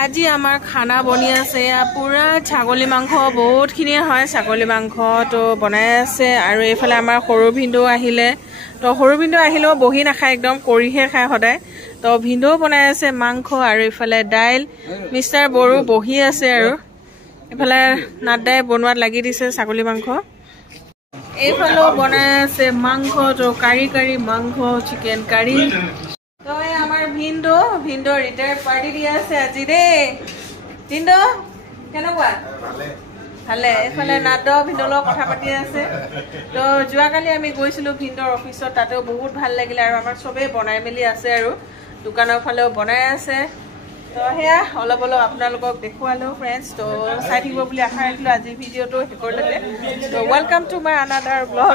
আজি আমাৰ খানা বনি আছে পুৰা ছাগলী মাংস বহুতখিনি হয় ছাগলী মাংস তো বনাই আছে আৰু এইফালে আমাৰ সৰু ভিন্দো আহিলে তো সৰু ভিন্দো আহিলেও বহি নাখায় একদম কৰিহে খায় সদায় তো ভিন্দো বনাই আছে মাংস আৰু এইফালে দাইল মিষ্টাৰ বড়ো বহি আছে আৰু এইফালে নাদাই বনোৱাত লাগি দিছে ছাগলী মাংস এইফালেও বনাই আছে মাংস তো কাৰি কাৰি মাংস চিকেন কাৰি তো আমাৰ ভিন্দো ৰিটায়াৰ্ড পাৰ্টি দি আছে আজি দে ভিন্দো কেনেকুৱা ভালে এফালে নাদ ভিন্দোৰ কথা পাতি আছে তো যোৱাকালি আমি গৈছিলো ভিন্দোৰ অফিচত তাতেও বহুত ভাল লাগিলে আৰু আমাৰ সবে বনাই মেলি আছে আৰু দোকানৰ ফালেও বনাই আছে তো হেয়া অলপ অলপ আপোনালোকক দেখুৱালো ফ্ৰেণ্ডছ তো চাই থাকিব বুলি আশা ৰাখিলো আজি ভিডিঅ'টো শেষলৈকে তো welcome to my another blog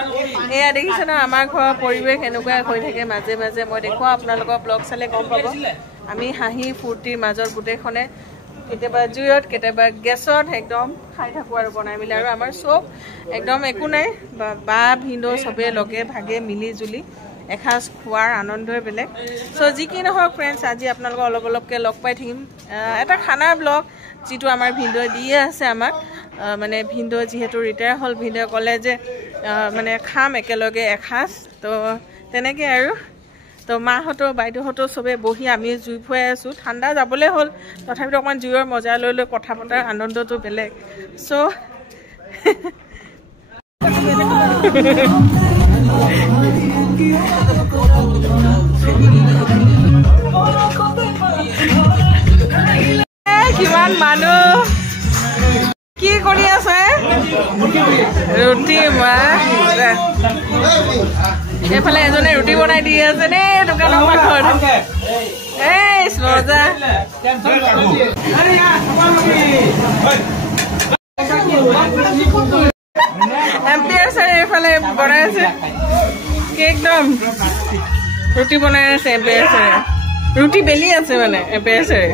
এয়া দেখিছে না আমাৰ ঘৰৰ পৰিৱেশ এনেকুৱা হৈ থাকে মাজে মাজে মই দেখুৱাও আপোনালোকক ব্লগ চালে গম পাব আমি হাঁহি ফূৰ্তিৰ মাজত গোটেইখনে কেতিয়াবা জুইত কেতিয়াবা গেছত একদম খাই থাকো আৰু বনাই মিলি আৰু আমাৰ চব একদম একো নাই বা ভিন্দো সবে লগে ভাগে মিলি জুলি এখাজ খোৱাৰ আনন্দই বেলেগ সো যি কি নহওক ফ্ৰেণ্ডছ আজি আপোনালোকক অলপ অলপকৈ লগ পাই থাকিম এটা খানা ব্লগ যিটো আমাৰ ভিন্দোৱে দিয়ে আছে আমাক মানে ভিন্দো যিহেতু ৰিটায়াৰ হ'ল ভিন্দোৱে ক'লে যে মানে খাম একেলগে এখাজ তো তেনেকৈ আৰু তো মাহঁতো বাইদেউহঁতো সবে বহি আমি জুই ফুৱাই আছোঁ ঠাণ্ডা যাবলৈ হ'ল তথাপিতো অকণমান জুইৰ মজা লৈ লৈ কথা পতাৰ আনন্দটো বেলেগ চ' কিমান মানুহ কি কৰি আছে ৰুটি মা এইফালে এজনে ৰুটি বনাই দি আছে দেই দোকানৰ পাখত এই মজা এম্পিয়াৰ ছাৰে এইফালে বনাই আছে একদম ৰুটি বনাই আছে এম্পিয়াৰ ছাৰে ৰুটি বেলি আছে মানে এম্পিয়াৰ ছাৰে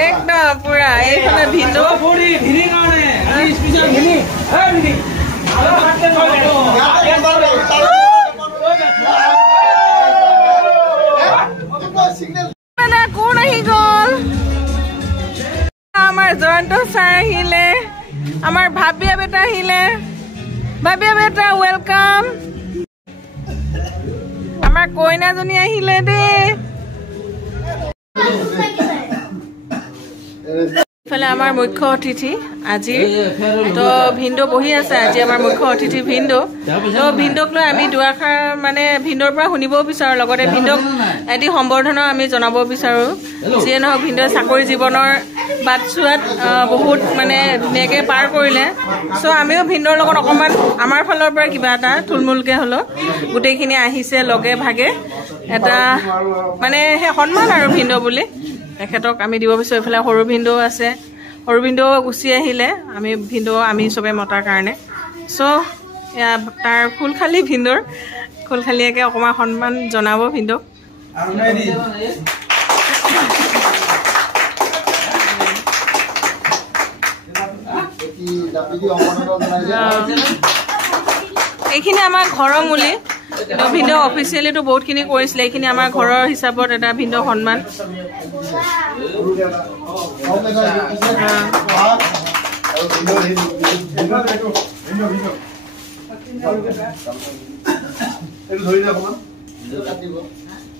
একদম পুৰা এইফালে ভিন্দো কোন আহি গল আমাৰ জয়ন্ত ছাৰ আহিলে আমাৰ ভাবিয়া বেটা আহিলে ভাবিয়া বেটা ৱেলকাম আমাৰ কইনাজনী আহিলে দেই ইফালে আমাৰ মুখ্য অতিথি আজি তো ভিন্দো বহি আছে আজি আমাৰ মুখ্য অতিথি ভিন্দো তো ভিন্দোক লৈ আমি দুআষাৰ মানে ভিন্দোৰ পৰা শুনিবও বিচাৰোঁ লগতে ভিন্দোক এটি সম্বৰ্ধনা আমি জনাব বিচাৰোঁ যিয়ে নহওক ভিন্দোৱে চাকৰি জীৱনৰ বাটচোৱাত বহুত মানে ধুনীয়াকৈ পাৰ কৰিলে চ' আমিও ভিন্দোৰ লগত অকণমান আমাৰ ফালৰ পৰা কিবা এটা থুলমূলকৈ হ'লেও গোটেইখিনি আহিছে লগে ভাগে এটা মানে সেই সন্মান আৰু ভিন্দো বুলি তেখেতক আমি দিব বিচাৰোঁ এইফালে সৰু ভিন্দো আছে সৰু ভিন্দো গুচি আহিলে আমি ভিন্দো আমি চবে মতাৰ কাৰণে চ' তাৰ ফুলখালি ভিন্দোৰ ফুলখালিয়াকৈ অকণমান সন্মান জনাব ভিন্দোক এইখিনি আমাৰ ঘৰৰ মূলি ভিন্দো অফিচিয়েলিটো বহুতখিনি কৰিছিলে এইখিনি আমাৰ ঘৰৰ হিচাপত এটা ভিন্দো সন্মান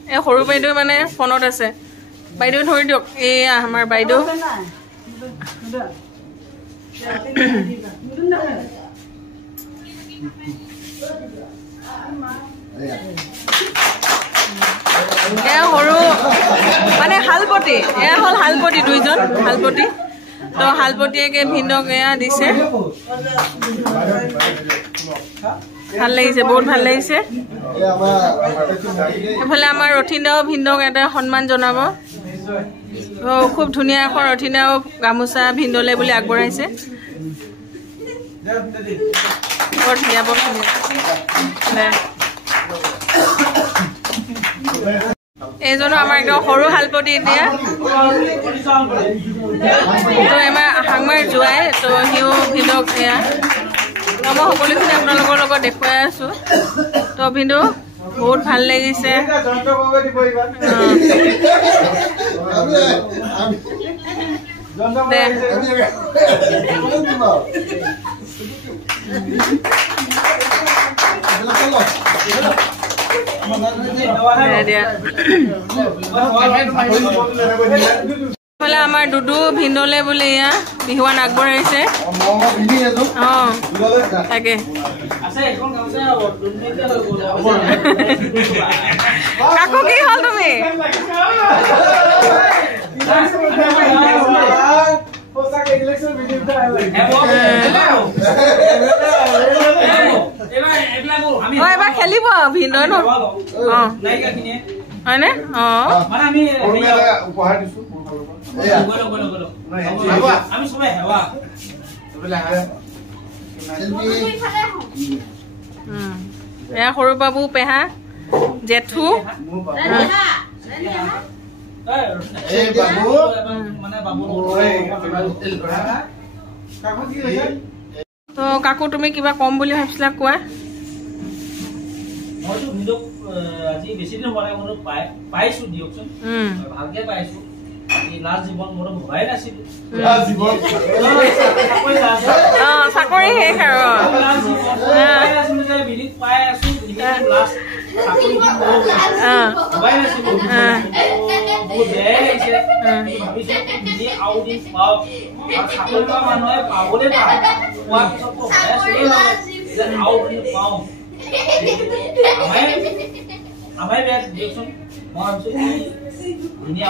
এই সৰু বাইদেউ মানে ফোনত আছে বাইদেউ ধৰি দিয়ক এয়া আমাৰ বাইদেউ এয়া সৰু মানে শালপতি এয়া হ'ল শালপতি দুইজন শালপতি তো শালপতিয়েকে ভিন্দক এয়া দিছে ভাল লাগিছে বহুত ভাল লাগিছে এফালে আমাৰ ৰথিন্দাও ভিন্দক এটা সন্মান জনাব খুব ধুনীয়া এখন ৰথিন্দাও গামোচা ভিন্দলে বুলি আগবঢ়াইছে বৰ ধুনীয়া বৰ ধুনীয়া এইজনো আমাৰ একদম সৰু শালপতি এতিয়া তো আমাৰ হাংমাৰ জোৱাই তো সিও ভিন্দক এয়া মই সকলোখিনি আপোনালোকৰ লগত দেখুৱাই আছোঁ তো ভিন্দু বহুত ভাল লাগিছে আমাৰ দুদু ভিন্দলে বোলে এয়া বিহুৱান আগবঢ়াইছে তাকে কাকু কি হ'ল তুমি এবাৰ খেলিব ভিন্দই ন হয়নে এয়া সৰু বাবু পেহা জেঠু তো কাকু তুমি কিবা কম বুলি ভাবিছিলা কোৱা মইতো ভিডিঅ' আজি বেছি দিন হোৱা নাই মোৰ পাইছো দিয়কচোন ভালকে পাইছো লাষ্ট জীৱন মোৰ ভয় নাছিলো চাকৰি শেষ আৰু বিলিত পাই আছো লাষ্ট চাকৰি ভয় নাছিলো বহুত বেয়াই লাগিছে ভাবিছো নিজে আৰু দিন পাওঁ চাকৰি পোৱা মানুহে পাবলৈ পাওঁ পোৱাৰ পিছততো ভয় চলি আৰু দিন পাওঁ আমায় বেয়া দিয়কচোন মই ভাবিছো ধুনীয়া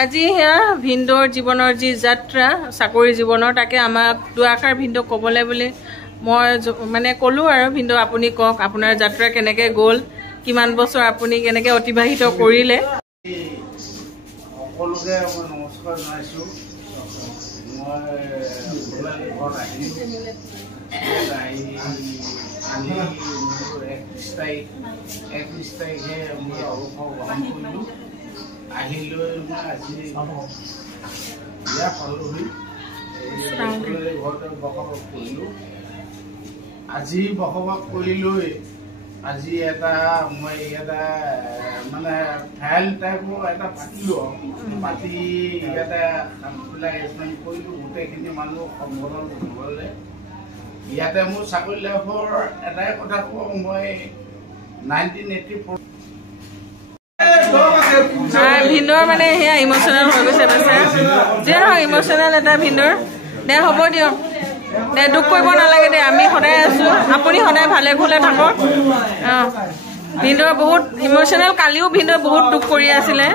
আজি সেয়া ভিন্দৰ জীৱনৰ যি যাত্ৰা চাকৰি জীৱনৰ তাকে আমাক দুআষাৰ ভিন্দক ক'বলৈ বুলি মই মানে ক'লোঁ আৰু ভিন্দো আপুনি কওক আপোনাৰ যাত্ৰা কেনেকৈ গ'ল কিমান বছৰ আপুনি কেনেকৈ অতিবাহিত কৰিলে সকলোকে মই নমস্কাৰ জনাইছোঁ মই ঘৰত আহি মোৰ 31 তাৰিখে মই অৱসৰ গ্ৰহণ কৰিলোঁ আহি লৈ মই আজি ইয়াত পালোহি ঘৰতে বসবাস কৰিলোঁ আজি বসবাস কৰি লৈ আজি এটা মই এটা মানে ফাইল টাইপৰ এটা পাতিলোঁ পাতি ইয়াতে কামবিলাক এৰেঞ্জমেণ্ট কৰিলোঁ গোটেইখিনি মানুহ সম্বোধন হ'লে ইয়াতে মোৰ চাকৰি লাভৰ এটাই কথা কওঁ মই 1984 ভিন্দৰ মানে সেয়া ইম'চনেল হৈ গৈছে যিয়ে নহয় ইম'চনেল এটা ভিন্দৰ দে হ'ব দিয়ক দে দুখ কৰিব নালাগে দে আমি সদায় আছোঁ আপুনি সদায় ভালে ভুলে থাকক ভিন্দৰ বহুত ইম'চনেল কালিও ভিন্দৰ বহুত দুখ কৰি আছিলে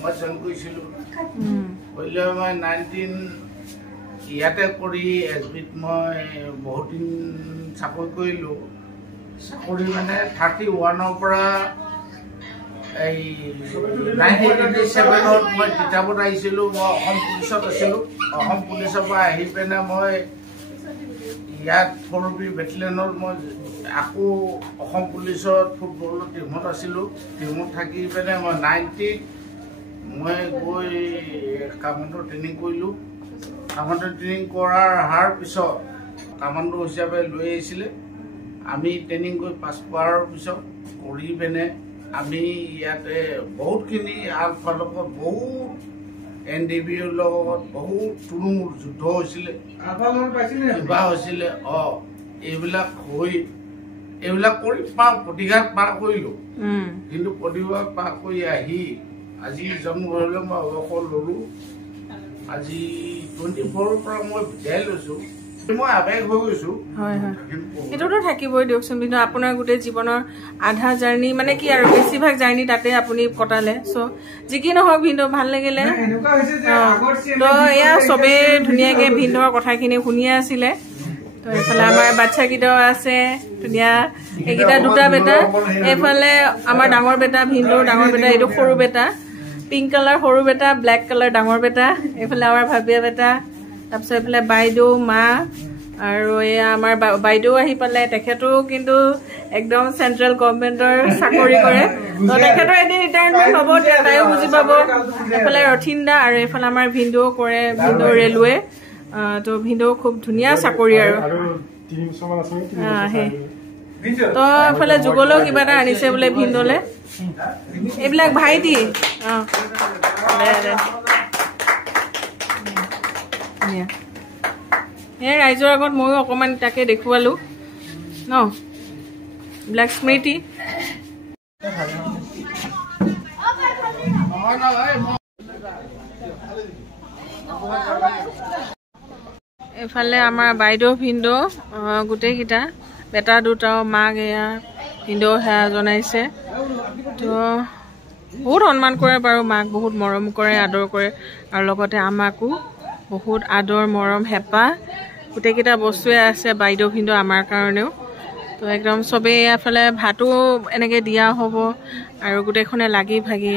মই জইন কৰিছিলোঁ কৰিলে মই 19 ইয়াতে কৰি এছবিত মই বহুত দিন চাকৰি কৰিলোঁ চাকৰি মানে 31ৰ পৰা এই 1987ত মই তিতাবত আহিছিলোঁ মই অসম পুলিচত আছিলোঁ অসম পুলিচৰ পৰা আহি পিনে মই ইয়াত 4B বেটেলিয়নত মই আকৌ অসম পুলিচত ফুটবলৰ টিমত আছিলোঁ টিমত থাকি পিনে মই 90 মই গৈ কামাণ্ডো ট্ৰেইনিং কৰিলোঁ কামাণ্ডো ট্ৰেইনিং কৰাৰ পিছত কামাণ্ডো হিচাপে লৈ আহিছিলে আমি ট্ৰেইনিং কৰি পাছ কৰাৰ পিছত কৰি পিনে আমি ইয়াতে বহুতখিনি আলফাৰ লগত বহুত NDBৰ লগত বহুত তুমুল যুদ্ধ হৈছিলে কিবা হৈছিলে এইবিলাক কৰি প্ৰতিঘাত পাৰ কৰিলোঁ কিন্তু প্ৰতিঘাত পাৰ কৰি আহি আজি জন্ম হ'লে মই অৱসৰ ল'লোঁ আজি 24ৰ পৰা মই বিদায় লৈছোঁ মই আৱেগ হৈ গৈছোঁ এইটোতো থাকিবই দিয়কচোন কিন্তু আপোনাৰ গোটেই জীৱনৰ আধা জাৰ্ণি মানে কি আৰু বেছিভাগ জাৰ্ণি তাতে আপুনি কটালে চ' যি কি নহওক ভিন্দো ভাল লাগিলে তো এয়া চবেই ধুনীয়াকৈ ভিন্দৰ কথাখিনি শুনিয়ে আছিলে তো এইফালে আমাৰ বাচ্ছাকেইটাও আছে ধুনীয়া এইকেইটা দুটা বেটা এইফালে আমাৰ ডাঙৰ বেটা ভিন্দোৰ ডাঙৰ বেটা এইটো সৰু বেটা পিংক কালাৰ সৰু বেটা ব্লেক কালাৰ ডাঙৰ বেটা এইফালে আমাৰ ভাবিয়া বেটা তাৰপিছত এইফালে বাইদেউ মা আৰু এয়া আমাৰ বাইদেউ আহি পালে তেখেতো কিন্তু একদম চেন্ট্ৰেল গভৰ্ণমেণ্টৰ চাকৰি কৰে তো তেখেতৰ এদিন ৰিটায়াৰমেণ্ট হ'ব তাইও বুজি পাব এইফালে ৰথিন্দা আৰু এইফালে আমাৰ ভিনদেউ কৰে ভিনদেউ ৰেলৱে তো ভিনদেউ খুব ধুনীয়া চাকৰি আৰু তো এইফালে যুগলেও কিবা এটা আনিছে বোলে ভিনদেউলে এইবিলাক ভাইটি এই ৰাইজৰ আগত ময়ো অকণমান তাকে দেখুৱালোঁ ন এইবিলাক স্মৃতি এইফালে আমাৰ বাইদেউ ভিনদেউ গোটেইকেইটা বেটা দুটাও মাক এয়া ভিনদেউ সেয়া জনাইছে তো বহুত সন্মান কৰে বাৰু মাক বহুত মৰম কৰে আদৰ কৰে আৰু লগতে আমাকো বহুত আদৰ মৰম হেঁপাহ গোটেইকেইটা বস্তুৱে আছে বাইদেউ ভিনদেউ আমাৰ কাৰণেও তো একদম চবেই এফালে ভাতো এনেকৈ দিয়া হ'ব আৰু গোটেইখনে লাগি ভাগি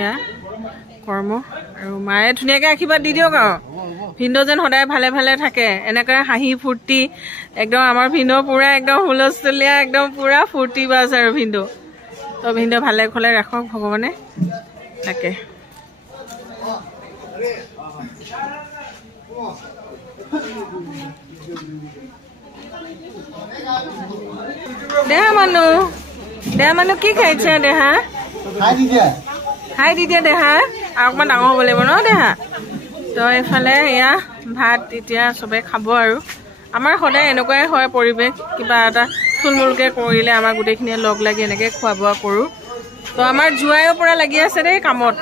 কৰ্ম আৰু মায়ে ধুনীয়াকৈ আশীৰ্বাদ দি দিয়ক আৰু ভিনদেউ যেন সদায় ভালে ভালে থাকে এনেকৈ হাঁহি ফূৰ্তি একদম আমাৰ ভিনদেউ পূৰা একদম হুলস্থুলীয়া একদম পূৰা ফূৰ্তি বাজ আৰু ভিনদেউ তো ভিনদেউ ভালে খলে ৰাখক ভগৱানে তাকে দেহা মানুহ কি খাইছে দেহা খাই দি দিয়া দেহা আৰু অকণমান ডাঙৰ হ'ব লাগিব ন দেহা তো এইফালে এয়া ভাত এতিয়া চবে খাব আৰু আমাৰ সদায় এনেকুৱাই হয় পৰিৱেশ কিবা এটা থুলমূলকৈ কৰিলে আমাৰ গোটেইখিনিয়ে লগ লাগি এনেকৈ খোৱা বোৱা কৰোঁ তো আমাৰ জোৱাইও পূৰা লাগি আছে দেই কামত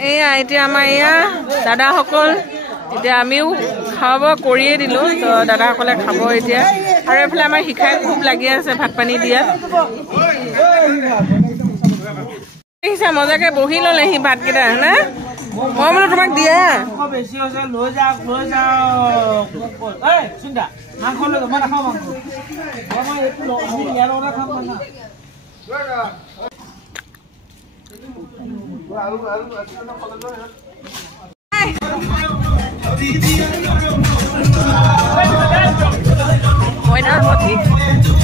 এয়া এতিয়া আমাৰ এয়া দাদাসকল এতিয়া আমিও খাব কৰিয়ে দিলোঁ তো দাদাসকলে খাব এতিয়া আৰু এইফালে আমাৰ শিখাই খুব লাগি আছে ভাত পানী দিয়াত দেখিছা মজাকে বহি ল'লে সি ভাতকেইটা না মই বোলো তোমাক দিয়া বেছি হৈছে লৈ যাওক চিন্তা মাংস লৈ মই নাখাওঁ